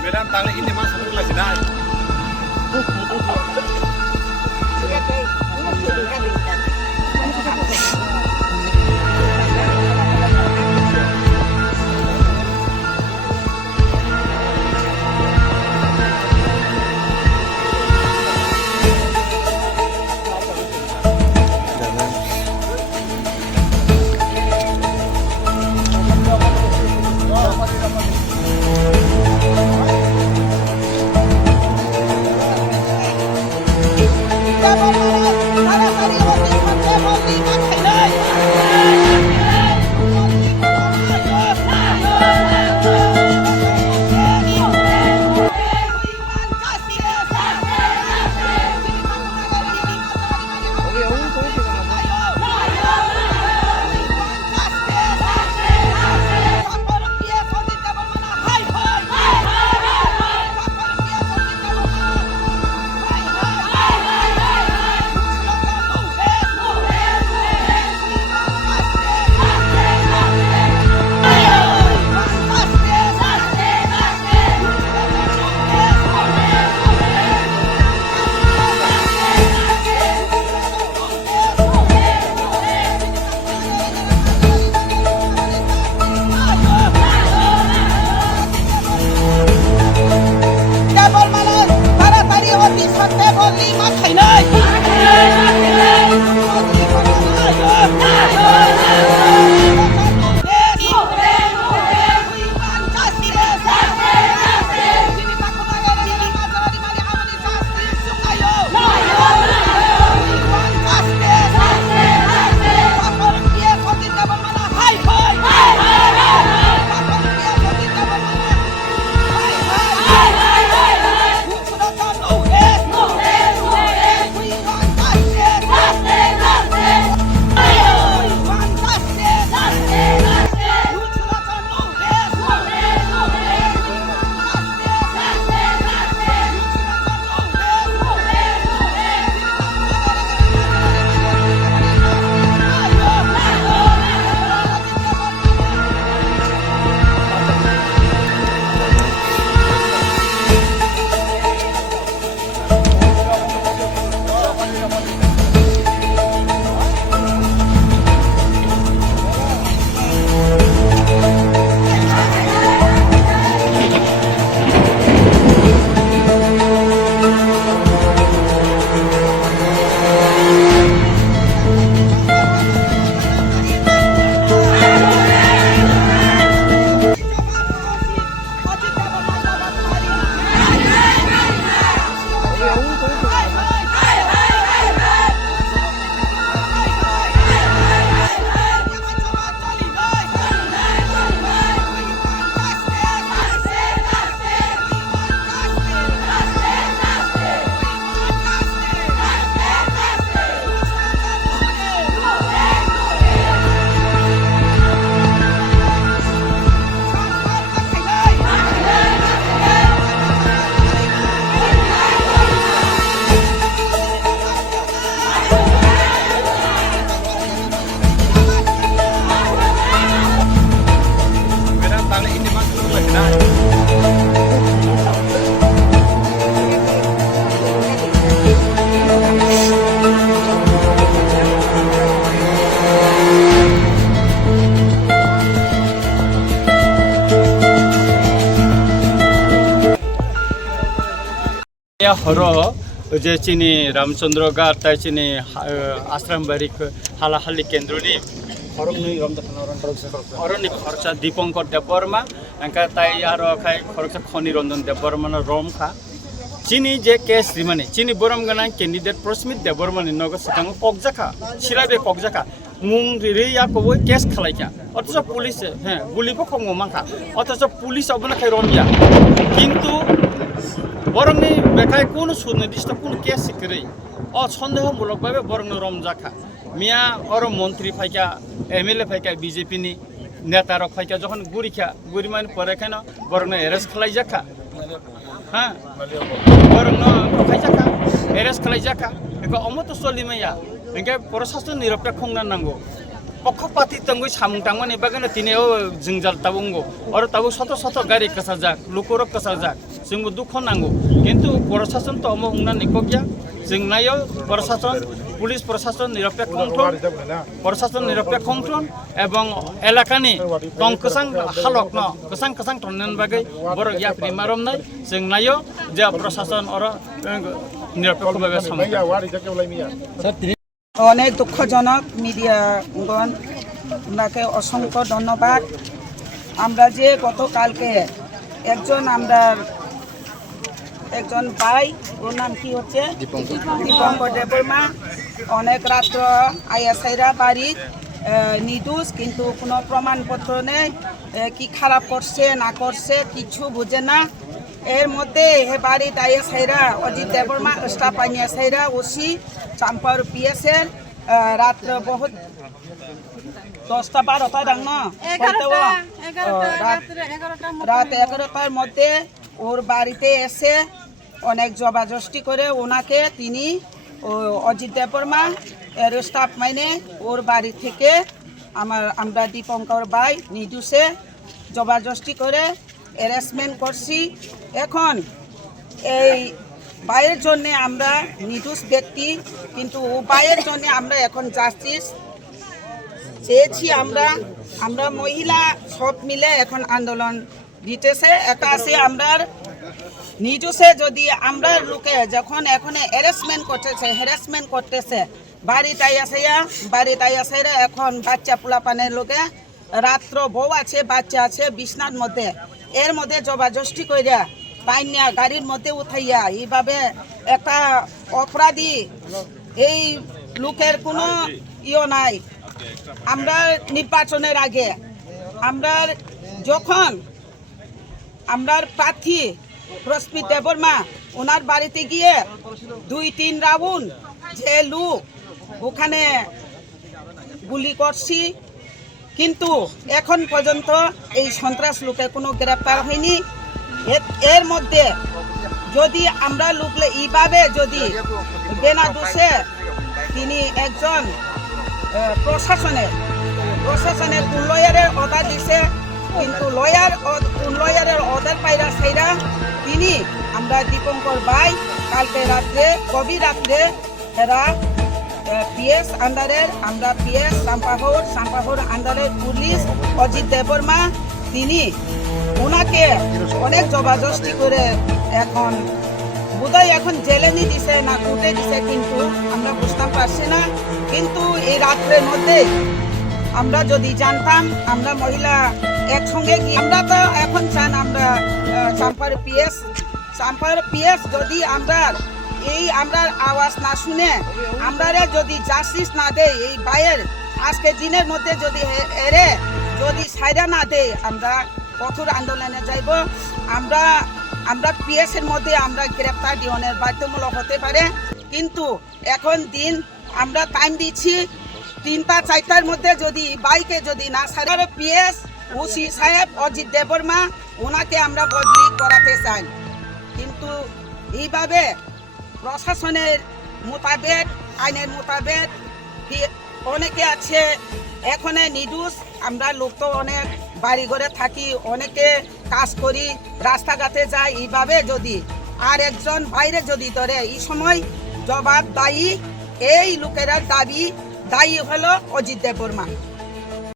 Medan tangli ini mas satu lagi dah. हरो जे चिनी रामचंद्र गार ताई चिनी आश्रम बारी हालाहाली केंद्रनी हरकनी अरनि खर्चा दीपंकर देवबर्मा एंका ताई आरो खाय खर्चा खनि रंजन देवबर्मा रोमखा चिनी जे केस रिमाने चिनी बोरम गना कैंडिडेट प्रस्मित देवबर्मानि नग सिगां ककजाखा सिराबे ककजाखा मुं रिया को केस खलाइका अथच पुलिस हे गुलिबो खंगो माखा अथच पुलिस अबना खाय रमिया किंतु बरंनि बेखाय कोनो सुनिर्दिष्ट कोनो केस सिकरै सन्देहमूलक भावे बरंनो रमजाखा मिया और मंत्री फाइका एमएलए फाइका बीजेपी नि नेता रक फाइका जखन गुरिखा गुरिमान परेखान बरंनो एरेस्ट खालाइजाखा हाँ बरंनो खाइजाखा एरेस्ट खालाइजाखा बेखौ अमत सलिमाया इनके प्रशासन निरपेक्ष खुंना नांगौ पक्षपाती तंगै सामुं तांमानि बागनो तिनेও जोंजाल ताबुंगो और ताबु सत सत गारि कसाजाक लुकुरक कसाजाक जोंबो दुख नांगौ किन्तु प्रशासन तो अमो हुंना निको गया जों नायो प्रशासन पुलिस प्रशासन निरपेक्ष प्रशासन निरपेक्ष एवं एलाकानि टं कसं हालक न कसं कसं टनन बागै बर यात्री मारमनाय जों नायो जे प्रशासन और निरपेक्ष भाবে অনেক দুঃখজনক মিডিয়াগণ আপনাকে অসংখ্য ধন্যবাদ। আমরা যে গতকালকে একজন ভাই ওর নাম কি হচ্ছে দীপঙ্কর দেববর্মা অনেক রাত্র আইএসআইরা বাড়ি নির্দোষ কিন্তু কোনো প্রমাণপত্র নেই কি খারাপ করছে না করছে কিছু বুঝে না। এর মধ্যে হে বাড়িতে আইএসআইরা অজিত দেববর্মা স্টাফ আইএসআইরা ওসি চাম্পার পিএসের রাত্র বহুত 10টা 12টা ডাং না রাত 11টার মধ্যে ওর বাড়িতে এসে অনেক জবাজস্তি করে ওনাকে তিনি অজিত দেববর্মা এর স্টাফ মাইনে ওর বাড়ি থেকে আমরা দীপঙ্কর ভাই নির্দোষে জবাজস্তি করে অ্যারেস্টমেন্ট করছি। এখন এই ভাইয়ের জন্য আমরা নির্দোষ ব্যক্তি কিন্তু ও ভাইয়ের জন্য আমরা এখন জাস্টিস চেয়েছি। আমরা মহিলা সব মিলে এখন আন্দোলন দিতেছে একা আছে আমরা নির্দোষে যদি আমরা লোকে যখন এখন হ্যারাসমেন্ট করতেছে বাড়িতে আইয়াছেরা এখন বাচ্চা পোলাপানের লোকে রাত্র বউ আছে বাচ্চা আছে বিছনার মধ্যে এর মধ্যে জবাজস্তি কইরা পাইনিয়া গাড়ির মধ্যে উঠাইয়া এইভাবে একটা অপরাধী এই লোকের কোনো নাই। আমরা নির্বাচনের আগে যখন আমরা প্রার্থী প্রস্মিত দেববর্মা ওনার বাড়িতে গিয়ে 2-3 রাউন্ড যে লোক ওখানে গুলি করছি কিন্তু এখন পর্যন্ত এই সন্ত্রাস লোকে কোনো গ্রেপ্তার হয়নি। এর মধ্যে যদি আমরা লোকলে এইভাবে যদি বেনা দোষে তিনি একজন প্রশাসনের লয়ারের অর্ডার দিছে কিন্তু লয়ারের অর্ডার পাইরা সেইরা তিনি আমরা দীপঙ্কর ভাই কালকে রাত্রে গভীর রাত্রে এরা পিএস আন্ডারের আমরা পিএস সাম্পাহর আন্ডারের পুলিশ অজিত দেববর্মা তিনি ওনাকে অনেক জবাজস্তি করে এখন বোধহয় এখন জেলে নিয়ে দিছে না কোর্টে দিছে কিন্তু আমরা বুঝতে পারছি না। কিন্তু এই রাত্রের মধ্যে আমরা যদি জানতাম আমরা মহিলা একসঙ্গে গিয়ে আমরা তো এখন চান আমরা চাম্পার পিএস যদি আমরা আওয়াজ না শুনে আমরা যদি জাস্টিস না দেয় এই ভাইয়ের আজকে দিনের মধ্যে যদি সাইডা না দেয় আমরা কঠোর আন্দোলনে যাইব। আমরা পিএস এর মধ্যে আমরা গ্রেপ্তার দিওনের বাধ্যতামূলক হতে পারে কিন্তু এখন দিন আমরা টাইম দিচ্ছি 3টা 4টার মধ্যে যদি বাইকে যদি না সারে পিএস ওসি সাহেব অজিত দেববর্মা ওনাকে আমরা বদলি করাতে চাই কিন্তু এইভাবে প্রশাসনের মোতাবেক আইনের মোতাবেক অনেকে আছে এখানে নির্দোষ আমরা লোক তো অনেক বাড়ি ঘরে থাকি অনেকে কাজ করি রাস্তাঘাটে যাই এইভাবে যদি আর একজন বাইরে যদি ধরে এই সময় জবাব দায়ী এই লোকেরা দায়ী হলো অজিত দেববর্মা।